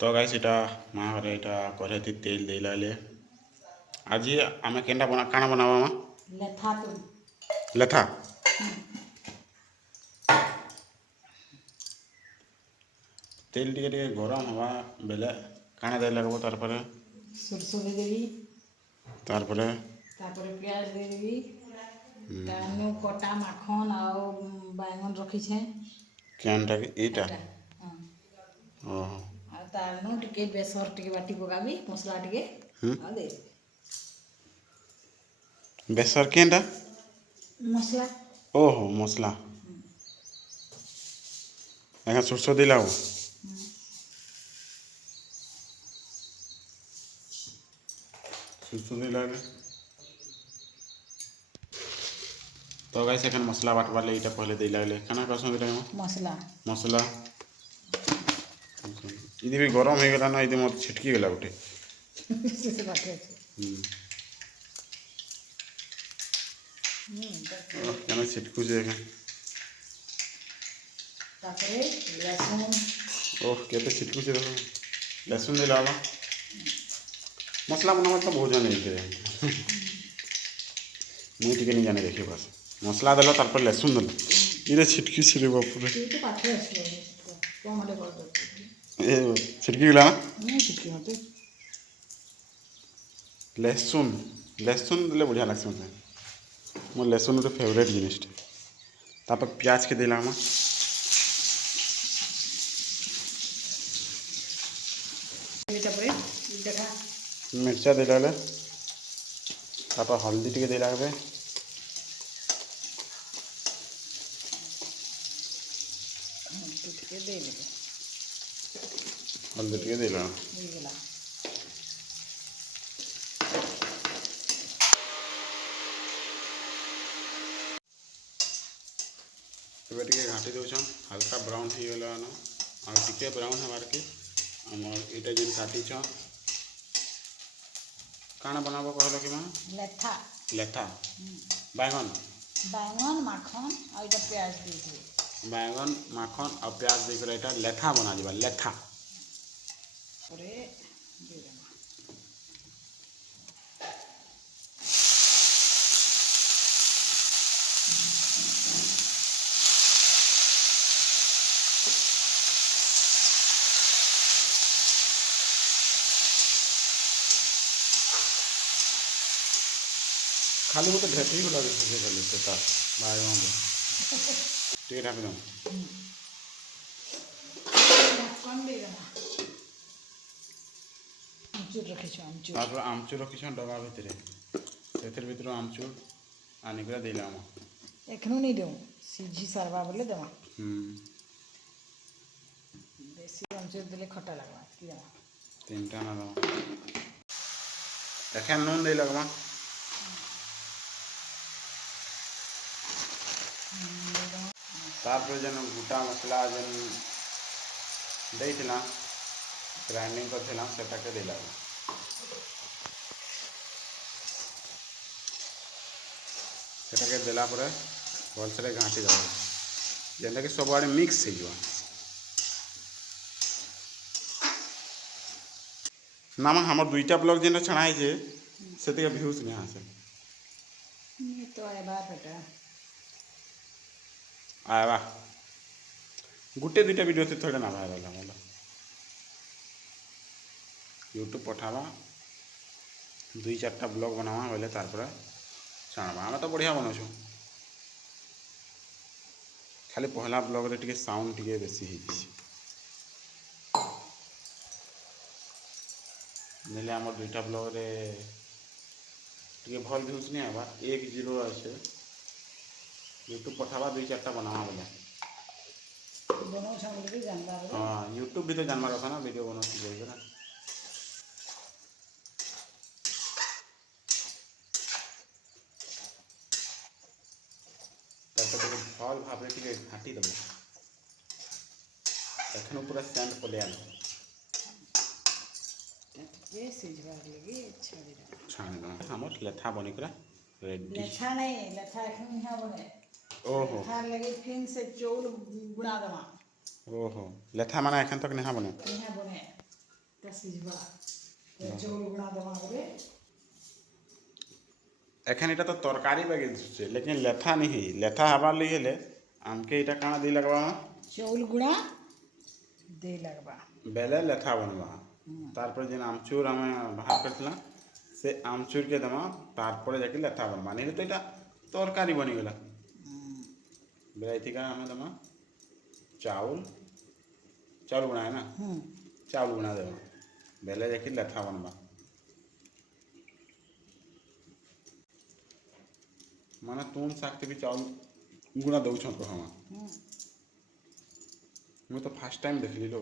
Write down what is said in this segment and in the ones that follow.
तो गाइस इटा माँ घरे इटा करे थी तेल दे लाले आज आमे केंडा बना काना बनावा माँ लेथा तो लेथा तेल टिके टिके गरम हवा बेले काना दे लगबो तार परे सरसों दे देवी तार परे प्याज दे देवी तानु कटा माखन और बैंगन रखी छे केनटा के इटा एटा हां ओहो आ तानु टिके बेसर टिके बाटी पकाबी मसला टिके आ दे बेसर केनटा मसला ओहो मसला एका सरसों दिलाओ सरसों दिलाले तो गाइस एखन मसला बाटवा ले इटा पहले दे लागले खाना कसम दिला मसला मसला इदी भी गरम हो गला ना इदी मत छिटकी गला उठे से बाटे केना छिटकू जे तापरे लहसुन ओह केते छिटकू से लहसुन दिलावा मसला बनावा तो बहुत जाने करे मुई टिके नहीं जाने देखिए बस मसला दलो तार पर लहसुन दलो इरे छिटकी से रे बाप रे तो पाथे असलो कम हले कर दे ए छिटकी गला ना नहीं छिटकी होते लहसुन लहसुन दले बढ़िया लागसे मते मोर लहसुन रे फेवरेट जिनिस तापर प्याज के देला मा तापरे देखा मिर्चा दे डाले तापर हल्दी टिके दे लागबे टिके दे देबे हल्दी टिके देला ये गेला एबे टिके घाटी देउछन हल्का ब्राउन हो गेला न और टिके ब्राउन हबार के हमर एटा जेन काटी छ काना बनाबो कहलो कि मां लेथा लेथा बैंगन बैंगन माखन और इटा प्याज दे दिए बैंगन माखन और प्याज देकर एटा लेथा बना दिबा लेथा अरे दे देना खाली मत ढेपी होला से खाली से ता बैंगन टिके ढापी दम कौन दे देना आमचूर रखी छ आमचूर तापर आमचूर रखी छ डबा भितरे सेतर भितर आमचूर आनिकरा देला म एखनो नहीं देऊ सीझी सरवा बोले देवा बेसी आमचूर देले खट्टा लगवा की देवा तीनटा ना दम एखन नून दे लगमा तापर जन गोटा मसला जन देइथिला ग्राइंडिंग करथिला सेटा के देला सेटा के देला पर भलसे घाटी दबा जेंदा कि सब आड़े मिक्स हो जवा नामा हमर दुईटा ब्लॉग जेन छणाई जे सेते व्यूज नहीं हासिल नहीं तो आए बात बेटा आवा गुटे दुईटा वीडियो से थोड़े ना भाइराल होला यूट्यूब पठावा दुई चारटा ब्लॉग बनावा बोले तार पर छाणवा आमे तो बढ़िया बनाछु खाली पहला ब्लॉग रे टिके साउंड टिके बेसी ही दिसी नेले हमर दुईटा ब्लॉग रे टिके भल व्यूज नहीं आवा 1-0 आछे यूट्यूब पठावा दुई चारटा बनावा बोले दोनों छांगल भी जानदा है हां यूट्यूब भी तो जानवा रखा ना वीडियो बना सीखे ना तब तो फल भाबरे टिके घाटी दबो एखन पूरा सेंट पले आलो ये सीझवा लगी अच्छा दिला छान दो हमर लेथा बनिकरा रेडी लेथा नहीं लेथा एखन यहाँ बने ओहो लेथा लगे फिर से चौल गुणा दवा ओहो लेथा माना एखन तक नहीं बने यहाँ बने ता सिझबा चाउल गुणा देवा करे एखन इटा तो तरकारी बागे दिशुचे लेकिन लेथा नहीं लेथा हबार लगे हेले आमके इटा काना दी लगवा चाउल गुणा दे लगबा बेले लेथा बनवा तारपर जेन आमचूर हमें बाहर करथिला से आमचूर के दमा तारपर जाके लेथा बनवा नहीं तो इटा तरकारी बनी गेला बेलाइती का हमें दमा चाउल चाउल गुणा है ना चाउल गुणा देवा बेले जाके लेथा बनवा माने तुम साकते भी चाउल गुणा दउ छ तो हम मैं तो फर्स्ट टाइम देखली लो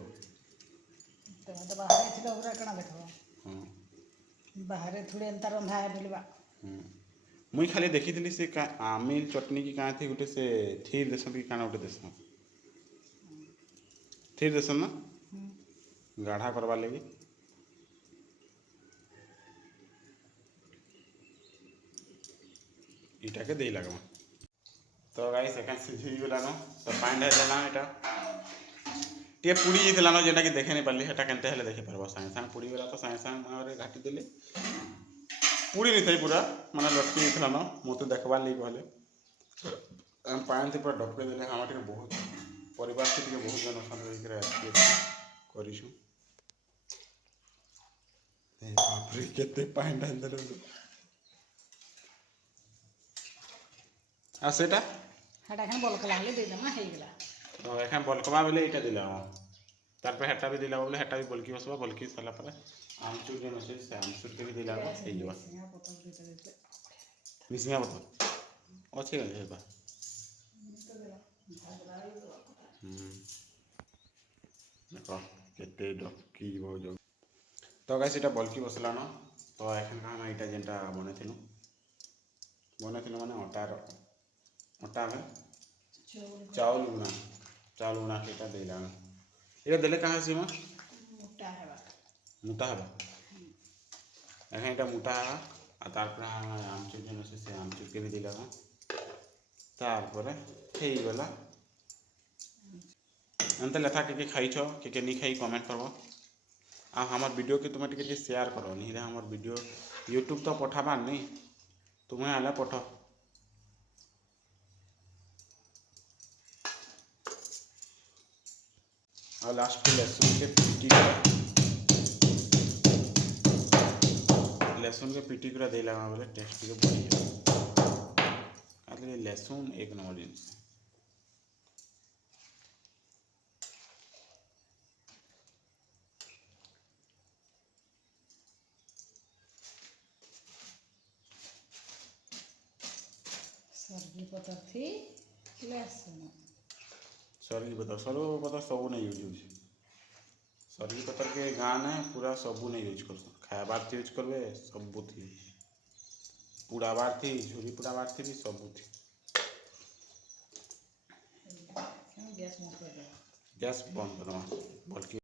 तो बाहर थिला ओकरा कना देखबा हां बाहर थोड़े अंतर रंधा है मिलबा मुई खाली देखी थी से आमिल चटनी की कहाँ थी गोटे से थीर देसन की काना गोटे देसन थीर देसन ना गाढ़ा करवा लगी इटा के दे लगवा तो गाइस एखन सिझी गेला न तो पानी ढाई देला इटा टे पुड़ी जेतला न जेटा कि देखे नहीं पारली हेटा केनते हेले देखे परबो संगे संग पुड़ी गेला तो संगे संग मारे घाटी देले पुड़ी नहीं थी पूरा माने लटकी थला न मोते देखबार लगी कहले हम पानी थी पूरा डकरे देले हम टे बहुत परिवार से टे बहुत जन असन रही करे करिछु ए बाप रे केते पानी ढाल देले आ सेटा हेटा खान बल कला हले दे देमा हे गेला तो एखन बलकवा बेले इटा दिला तार पे हेटा भी दिला बोले हेटा भी बलकी बसबा बलकी साला पर आमचूर के नसे से आमचूर के भी दिला हे जवा मिसिया बतो अच्छे है बा देखो केते डकी हो जो तो गाइस इटा बलकी बसला न तो एखन हम इटा जेंटा बनेथिनु माने आटा में चाउल गुना के इटा देला इटा देले कहाँ से मां मोटा है एखन इटा मोटा है आ तारपर आमचूर जेन से आमचूर के भी दिला तारपर हेई गला अंत लेथा के खाई छ के नहीं खाई कमेंट करबो आ हमार वीडियो के तुम टिके शेयर करो नहीं हमार वीडियो यूट्यूब तो पठाबार नहीं तुम्हें आला पठ और लास्ट पे लहसुन के पीटी करा देला बोले टेस्ट के बढ़िया आतले लहसुन एक नंबर जिनिस सरगी पतर थी लहसुन सरगी पतर सब नहीं यूज सरगी पतर के गान है पूरा सबू नहीं यूज कर खायाबार थी यूज करबे सबू थी पुड़ाबार थी झुरी पुड़ाबार थी भी सबू थी गैस बंद करवा बल्कि